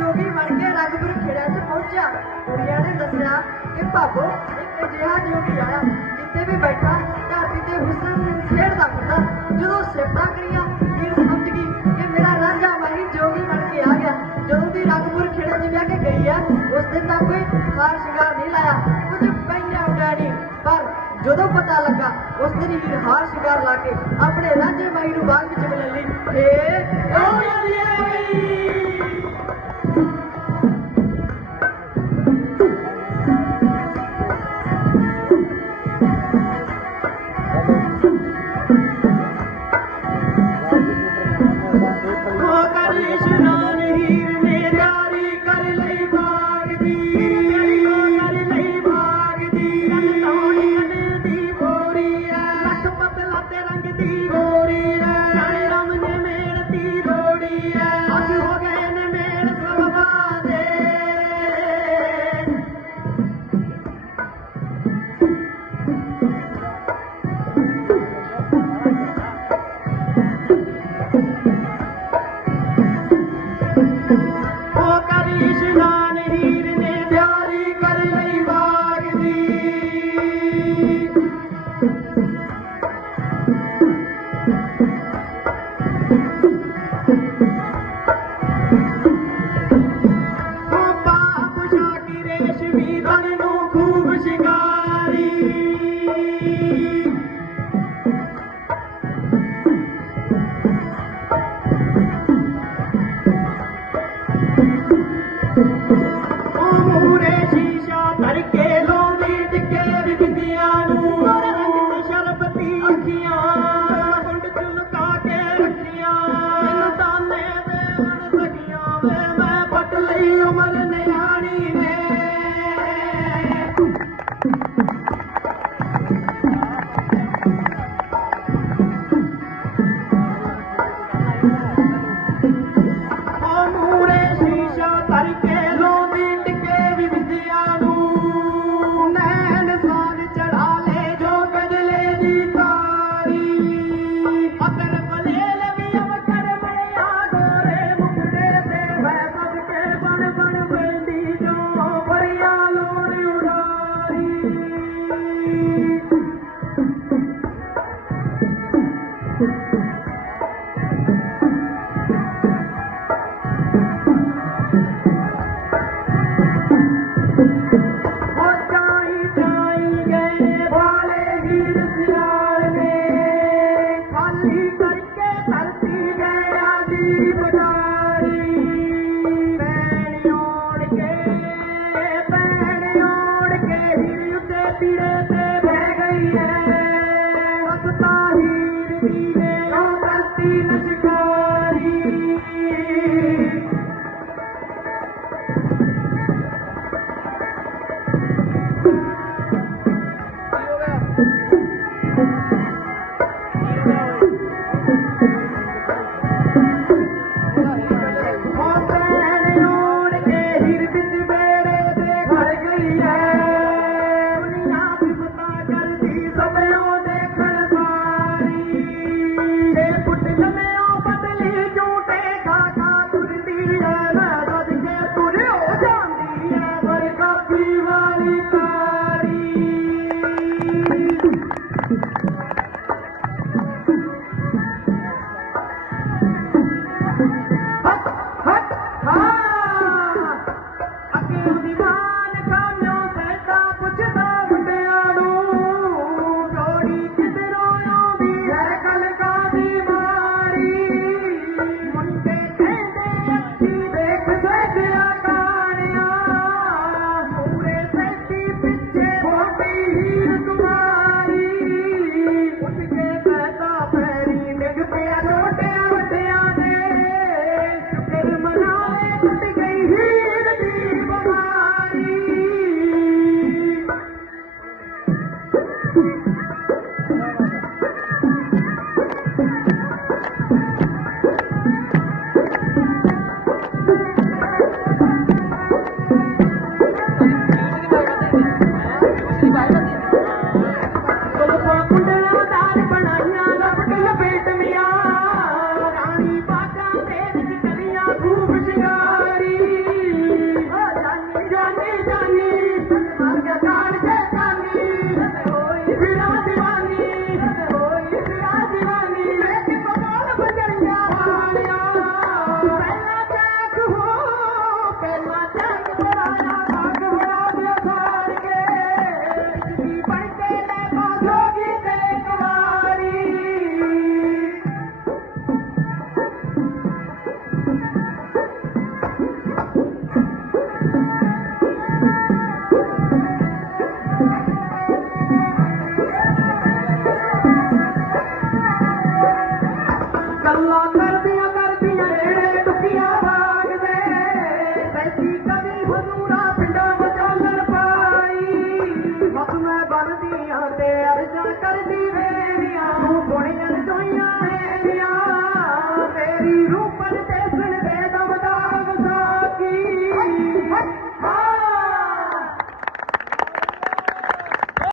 ਜੋਗੀ ਬਣ ਕੇ ਰਗਪੁਰ ਖੇੜਾ 'ਚ ਪਹੁੰਚਿਆ। ਕੁੜੀਆਂ ਨੇ ਦੱਸਿਆ ਕਿ ਭਾਬੋ, ਇੱਕ ਅਜਿਹਾ ਜੋਗੀ ਆਇਆ। ਜਿੱਤੇ ਵੀ ਬੈਠਾ, ਧਰਤੀ ਤੇ ਹੁਸਨ ਖੇਡਦਾ ਹੁੰਦਾ ਜਦੋਂ ਸਿਫਤਾਂ ਕਰੀਆਂ, ਫਿਰ ਸਮਝ ਗਈ ਕਿ ਮੇਰਾ ਰਾਂਝਾ ਮਾਹੀ ਜੋਗੀ ਬਣ ਕੇ ਆ ਗਿਆ। ਜਦੋਂ ਦੀ ਰਗਪੁਰ ਖੇੜੇ 'ਚ ਵਿਆਹ ਕੇ ਗਈ ਆ, ਉਸ ਦਿਨ ਤਾਂ ਕੋਈ ਹਾਰ ਸ਼ਿੰਗਾਰ ਨਹੀਂ ਲਾਇਆ, ਕੁਝ ਪਹਿਲਾਂ ਉਡਾੜੀ ਪਰ ਜਦੋਂ ਪਤਾ ਲੱਗਾ, ਉਸ ਦਿਨ ਹੀ ਹਾਰ ਸ਼ਿੰਗਾਰ ਲਾ ਕੇ ਆਪਣੇ ਰਾਜੇ ਮਾਹੀ ਨੂੰ ਬਾਗ Thank you. Allah